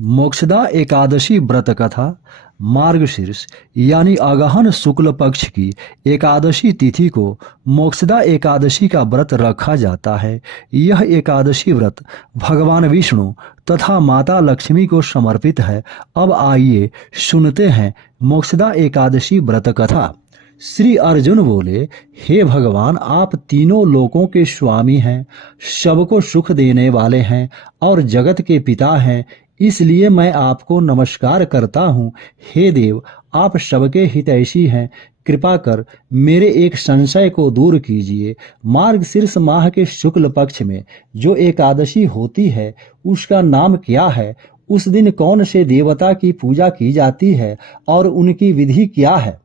मोक्षदा एकादशी व्रत कथा मार्गशीर्ष यानी अगहन शुक्ल पक्ष की एकादशी तिथि को मोक्षदा एकादशी का व्रत रखा जाता है। यह एकादशी व्रत भगवान विष्णु तथा माता लक्ष्मी को समर्पित है। अब आइए सुनते हैं मोक्षदा एकादशी व्रत कथा। श्री अर्जुन बोले, हे भगवान, आप तीनों लोकों के स्वामी हैं, सबको सुख देने वाले हैं और जगत के पिता हैं, इसलिए मैं आपको नमस्कार करता हूँ। हे देव, आप सबके हितैषी हैं, कृपा कर मेरे एक संशय को दूर कीजिए। मार्गशीर्ष माह के शुक्ल पक्ष में जो एकादशी होती है उसका नाम क्या है? उस दिन कौन से देवता की पूजा की जाती है और उनकी विधि क्या है?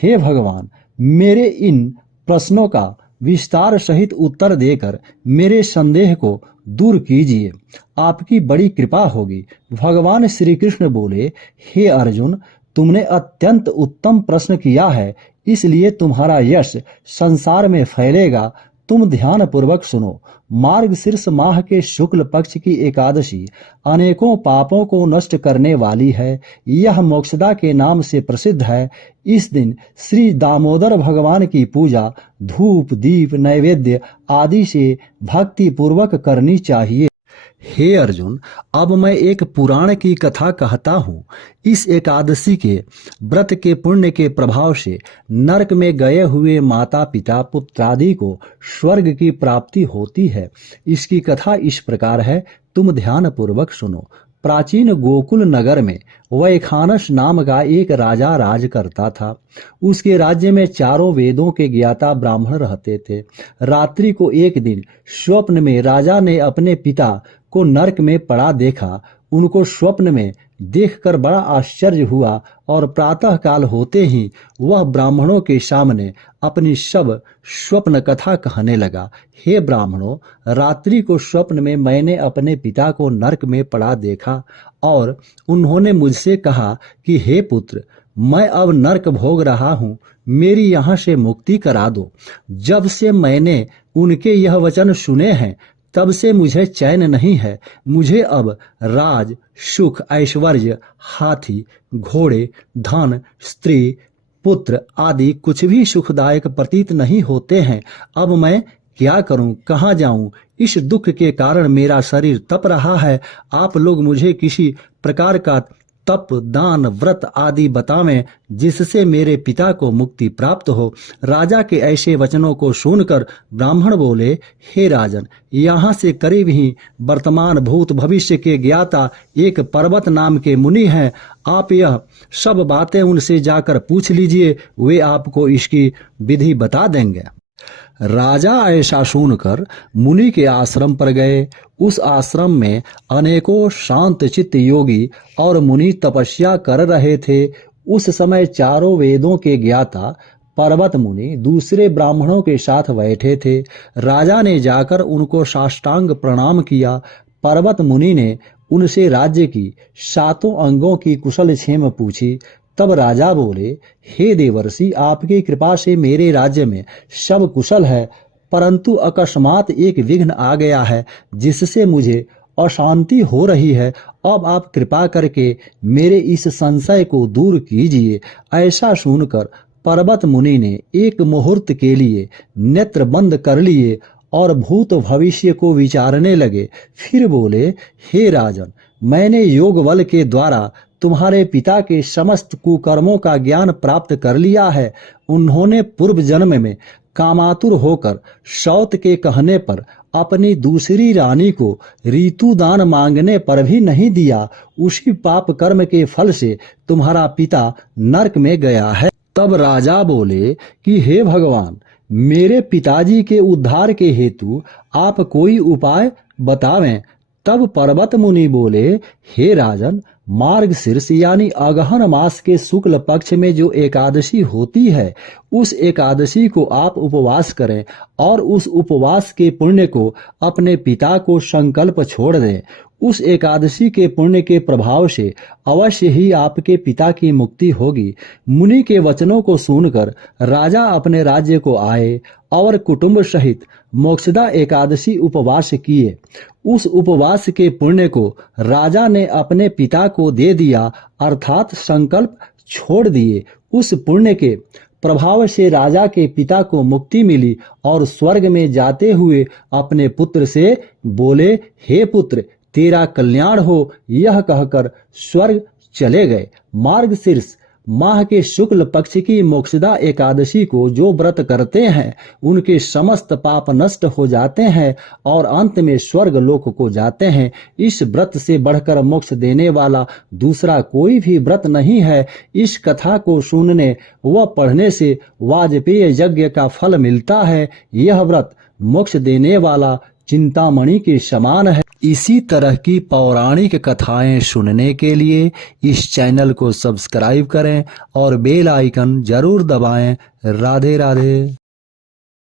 हे भगवान, मेरे इन प्रश्नों का विस्तार सहित उत्तर देकर मेरे संदेह को दूर कीजिए, आपकी बड़ी कृपा होगी। भगवान श्री कृष्ण बोले, हे अर्जुन, तुमने अत्यंत उत्तम प्रश्न किया है, इसलिए तुम्हारा यश संसार में फैलेगा। तुम ध्यान पूर्वक सुनो। मार्गशीर्ष माह के शुक्ल पक्ष की एकादशी अनेकों पापों को नष्ट करने वाली है। यह मोक्षदा के नाम से प्रसिद्ध है। इस दिन श्री दामोदर भगवान की पूजा धूप दीप नैवेद्य आदि से भक्ति पूर्वक करनी चाहिए। हे अर्जुन, अब मैं एक पुराण की कथा कहता हूँ। इस एकादशी के व्रत के पुण्य के प्रभाव से नरक में गए हुए माता पिता पुत्रादि को स्वर्ग की प्राप्ति होती है। इसकी कथा इस प्रकार है, तुम ध्यान पूर्वक सुनो। प्राचीन गोकुल नगर में वैखानस नाम का एक राजा राज करता था। उसके राज्य में चारों वेदों के ज्ञाता ब्राह्मण रहते थे। रात्रि को एक दिन स्वप्न में राजा ने अपने पिता को नरक में पड़ा देखा। उनको स्वप्न में देखकर बड़ा आश्चर्य हुआ और प्रातः काल होते ही वह ब्राह्मणों के सामने अपनी सब स्वप्न कथा कहने लगा। हे ब्राह्मणों, रात्रि को स्वप्न में मैंने अपने पिता को नरक में पड़ा देखा और उन्होंने मुझसे कहा कि हे पुत्र, मैं अब नरक भोग रहा हूँ, मेरी यहाँ से मुक्ति करा दो। जब से मैंने उनके यह वचन सुने हैं तब से मुझे चैन नहीं है। मुझे अब राज सुख ऐश्वर्य हाथी घोड़े धन स्त्री पुत्र आदि कुछ भी सुखदायक प्रतीत नहीं होते हैं। अब मैं क्या करूं, कहाँ जाऊं? इस दुख के कारण मेरा शरीर तप रहा है। आप लोग मुझे किसी प्रकार का तप दान व्रत आदि बतावें जिससे मेरे पिता को मुक्ति प्राप्त हो। राजा के ऐसे वचनों को सुनकर ब्राह्मण बोले, हे राजन, यहाँ से करीब ही वर्तमान भूत भविष्य के ज्ञाता एक पर्वत नाम के मुनि हैं। आप यह सब बातें उनसे जाकर पूछ लीजिए, वे आपको इसकी विधि बता देंगे। राजा ऐसा सुनकर मुनि के आश्रम पर गए। उस आश्रम में अनेकों शांत चित्त योगी और मुनि तपस्या कर रहे थे। उस समय चारों वेदों के ज्ञाता पर्वत मुनि दूसरे ब्राह्मणों के साथ बैठे थे। राजा ने जाकर उनको साष्टांग प्रणाम किया। पर्वत मुनि ने उनसे राज्य की सातों अंगों की कुशल क्षेम पूछी। तब राजा बोले, हे देवर्षि, आपकी कृपा से मेरे राज्य में सब कुशल है, परंतु अकस्मात एक विघ्न आ गया है जिससे मुझे अशांति हो रही है। अब आप कृपा करके मेरे इस संशय को दूर कीजिए। ऐसा सुनकर पर्वत मुनि ने एक मुहूर्त के लिए नेत्र बंद कर लिए और भूत भविष्य को विचारने लगे। फिर बोले, हे राजन, मैंने योग बल के द्वारा तुम्हारे पिता के समस्त कुकर्मों का ज्ञान प्राप्त कर लिया है। उन्होंने पूर्व जन्म में कामातुर होकर सौत के कहने पर अपनी दूसरी रानी को ऋतु दान मांगने पर भी नहीं दिया। उसी पाप कर्म के फल से तुम्हारा पिता नरक में गया है। तब राजा बोले कि हे भगवान, मेरे पिताजी के उद्धार के हेतु आप कोई उपाय बतावें। तब पर्वत मुनि बोले, हे राजन, मार्गशीर्ष यानी अगहन मास के शुक्ल पक्ष में जो एकादशी होती है उस एकादशी को आप उपवास करें और उस उपवास के पुण्य को अपने पिता को संकल्प छोड़ दें। उस एकादशी के पुण्य के प्रभाव से अवश्य ही आपके पिता की मुक्ति होगी। मुनि के वचनों को सुनकर राजा अपने राज्य को आए और कुटुंब सहित मोक्षदा एकादशी उपवास किए। उस उपवास के पुण्य को राजा ने अपने पिता को दे दिया, अर्थात संकल्प छोड़ दिए। उस पुण्य के प्रभाव से राजा के पिता को मुक्ति मिली और स्वर्ग में जाते हुए अपने पुत्र से बोले, हे पुत्र, तेरा कल्याण हो। यह कहकर स्वर्ग चले गए। मार्गशीर्ष माह के शुक्ल पक्ष की मोक्षदा एकादशी को जो व्रत करते हैं उनके समस्त पाप नष्ट हो जाते हैं और अंत में स्वर्ग लोक को जाते हैं। इस व्रत से बढ़कर मोक्ष देने वाला दूसरा कोई भी व्रत नहीं है। इस कथा को सुनने व पढ़ने से वाजपेय यज्ञ का फल मिलता है। यह व्रत मोक्ष देने वाला चिंतामणि के समान है। इसी तरह की पौराणिक कथाएं सुनने के लिए इस चैनल को सब्सक्राइब करें और बेल आइकन जरूर दबाएं। राधे राधे।